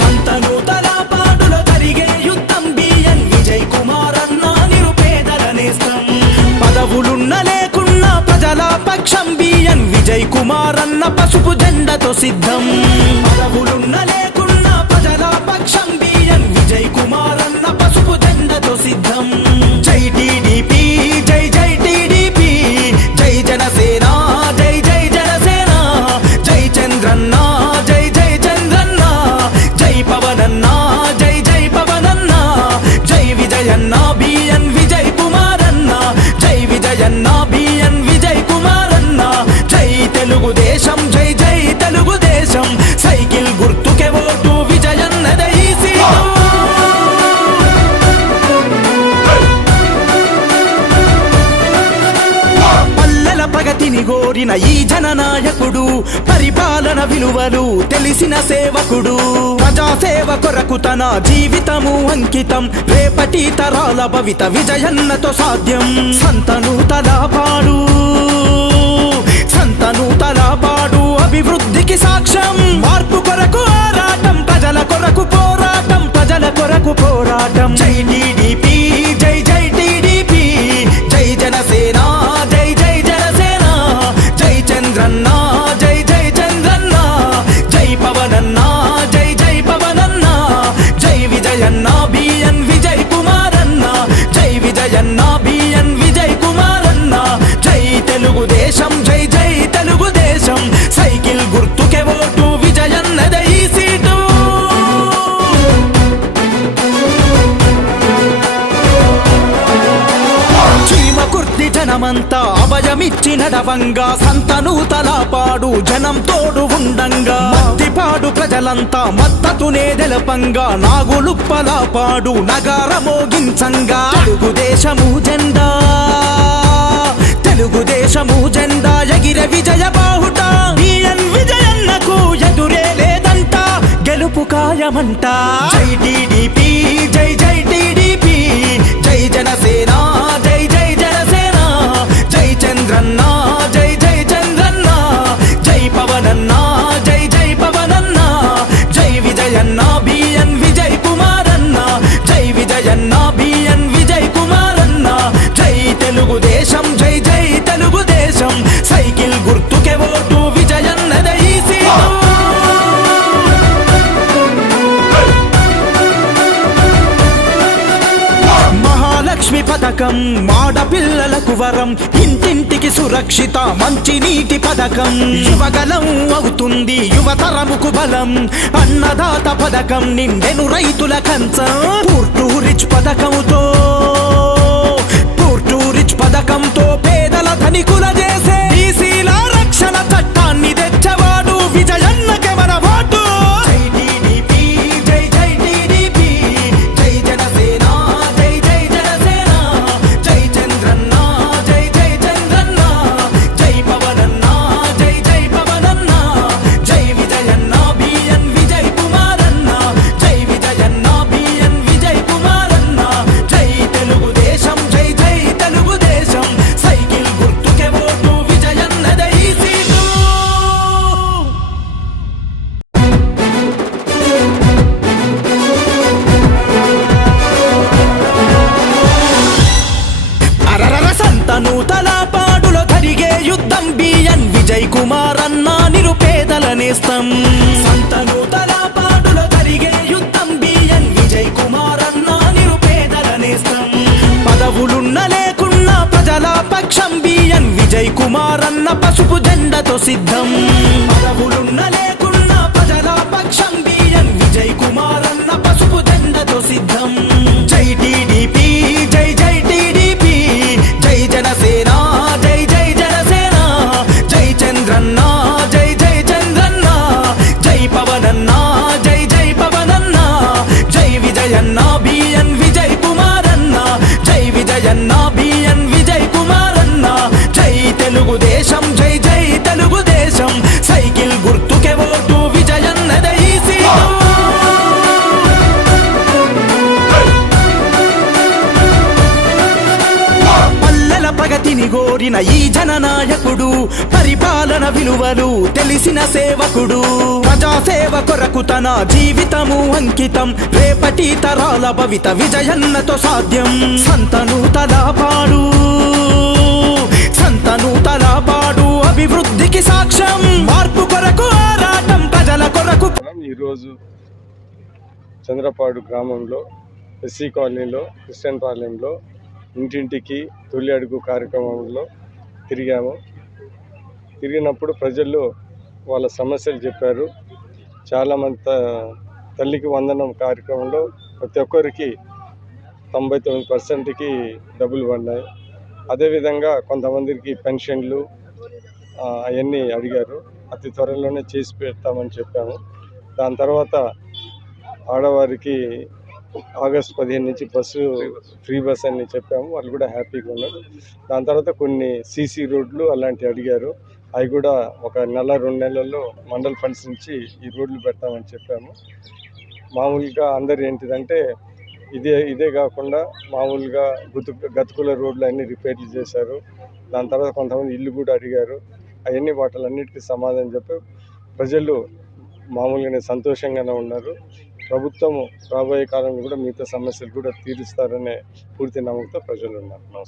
సంతను తలపాడులో జరిగే యుద్ధం బిఎన్ విజయ్ కుమార్ అన్న నిరుపేదల నేస్తం పదవులున్న లేకున్నా ప్రజల పక్షం బిఎన్ విజయ్ కుమార్ అన్న పసుపు జెండతో సిద్ధం పదవులున్న లేకున్నా ప్రజల పక్షం బిఎన్ విజయ్ కుమార్ అన్న పసుపు జెండతో సిద్ధం జై టీడీపీ జై జై టీడీపీ జై జనసేన జై జై జనసేన జై చంద్రన్న జై జై చంద్రన్న జై పవనన్న జై జై పవనన్న జై విజయన్న బిఎన్ విజయ్ కుమార్ అన్న జై విజయన్న బిఎన్ విజయ్ కుమార్ అన్న జై తెలుగుదేశం జై జై తెలుగుదేశం సైకిల్ గుర్తుకే ఓటు విజయన్నదే ఈ సీటు ప్రగతిని గోరిన ఈ జననాయకుడు పరిపాలన విలువలు తెలిసిన సేవకుడు ప్రజాసేవ కొరకు తన జీవితము అంకితం రేపటి తరాల భవిత విజయన్నతో సాధ్యం సంతను తలపాడు అభివృద్ధికి సాక్ష్యం మార్పు కొరకు ఆరాటం ప్రజల కొరకు పోరాటం జై టీడీపీ జై జై టీడీపీ జై జనసేన జై జై జనసేన జై చంద్రన్న జై జై చంద్రన్న జై పవనన్న జై జై పవనన్న జై విజయన్న బిఎన్ విజయ్ కుమార్ అన్న జై విజయన్న బిఎన్ విజయ్ కుమార్ అన్న జై తెలుగుదేశం జై జై తెలుగుదేశం సైకిల్ గుర్తుకే ఓటు విజయన్నదే ఈ సీటు జనమంతా అభయమిచ్చినడవంగా సంతను తలపాడు జనం తోడు ఉండంగా మద్దిపాడు ప్రజలంతా మద్దతునే తెలపంగా నాగులుప్పలపాడు నగార మోగించంగా తెలుగుదేశము జెండా ఎగిరే విజయ బాహుట బిఎన్ విజయన్నకు ఎదురే లేదంట గెలుపు ఖాయమంట జై టీడీపీ జై జై టీడీపీ జై జనసేన జై జై జనసేన జై చంద్రన్న జై జై చంద్రన్న జై పవనన్న జై జై పవనన్న జై విజయన్న బిఎన్ విజయ్ కుమార్ అన్న జై విజయన్న బిఎన్ విజయ్ కుమార్ అన్న జై తెలుగుదేశం జై జై తెలుగుదేశం సైకిల్ గుర్తుకే ఓటు విజయన్నదే ఈ సీటు లక్ష్మి పథకం మాడపిల్లలకు వరం ఇంటింటికి సురక్షిత మంచి నీటి పథకం యువగలం అవుతుంది యువతరముకు బలం అన్నదాత పథకం నిండెను రైతుల కంచం పూర్ టు రిచ్ పథకంతో పేదల ధనికుల చేసే బీసీల రక్షణ చట్టాన్ని తెచ్చవాడు విజయన్నకే మన ఓటు జై టీడీపీ జై జై టీడీపీ జై జనసేన జై జై జనసేన జై చంద్రన్న జై జై చంద్రన్న జై పవనన్న జై జై పవనన్న జై విజయన్న బిఎన్ విజయ్ కుమార్ అన్న జై విజయన్న బిఎన్ విజయ్ కుమార్ అన్న జై తెలుగుదేశం జై జై తెలుగుదేశం సైకిల్ గుర్తుకే ఓటు విజయన్నదే ఈ సీటు సంతను తలపాడులో జరిగే యుద్ధం బిఎన్ విజయ్ కుమార్ అన్న నిరుపేదల నేస్తం సంతను తలపాడులో జరిగే యుద్ధం బిఎన్ విజయ్ కుమార్ అన్న నిరుపేదల నేస్తం పదవులున్న లేకున్నా ప్రజల పక్షం బిఎన్ విజయ్ కుమార్ అన్న పసుపు జెండతో సిద్ధం పదవులున్న లేకున్నా ప్రజల పక్షం బిఎన్ విజయ్ కుమార్ అన్న పసుపు జెండతో సిద్ధం జై టీడీపీ జై జై టీడీపీ జై జనసేన జై జై జనసేన జై చంద్రన్న జై జై చంద్రన్న జై పవనన్న జై జై పవనన్న జై విజయన్న బిఎన్ విజయ్ కుమార్ అన్న జై విజయన్న బిఎన్ విజయ్ కుమార్ అన్న జై తెలుగుదేశం జై జై తెలుగుదేశం గోరిన ఈ జననాయకుడు, పరిపాలన విలువలు తెలిసిన సేవకుడు. ప్రజాసేవ కొరకు తన జీవితము అంకితం, రేపటి తరాల భవిత విజయన్నతో సాధ్యం. సంతను తలపాడు, సంతను తలపాడు, అభివృద్ధికి సాక్ష్యం, మార్పు కొరకు ఆరాటం, ప్రజల కొరకు. ఈరోజు చంద్రపాడు గ్రామంలో ఎస్సీ కాలనీలో క్రిస్టియన్ పాలెంలో ఇంటింటికి తొలి అడుగు కార్యక్రమంలో తిరిగినప్పుడు ప్రజలు వాళ్ళ సమస్యలు చెప్పారు. చాలామంది తల్లికి వందనం కార్యక్రమంలో ప్రతి ఒక్కరికి 99%కి డబ్బులు పడినాయి. అదేవిధంగా కొంతమందికి పెన్షన్లు అవన్నీ అడిగారు. అతి త్వరలోనే చేసి పెడతామని చెప్పాము. దాని తర్వాత ఆడవారికి ఆగస్టు 15 నుంచి ఫ్రీ బస్ అని చెప్పాము. వాళ్ళు కూడా హ్యాపీగా ఉన్నారు. దాని తర్వాత కొన్ని సీసీ రోడ్లు అలాంటివి అడిగారు. అవి కూడా ఒక నెల 2 నెలల్లో మండల్ ఫండ్స్ నుంచి ఈ రోడ్లు పెడతామని చెప్పాము. మామూలుగా అందరు ఏంటిదంటే ఇదే కాకుండా మామూలుగా గతుకుల రోడ్లు అన్నీ రిపేర్లు చేశారు. దాని తర్వాత కొంతమంది ఇల్లు కూడా అడిగారు. అవన్నీ వాటిలన్నిటికీ సమాధానం చెప్పి ప్రజలు మామూలుగానే సంతోషంగానే ఉన్నారు. ప్రభుత్వము రాబోయే కాలంలో కూడా మిగతా సమస్యలు కూడా తీరుస్తారనే పూర్తి నమ్మకంతో ప్రజలు ఉన్నారు. నమస్కారం.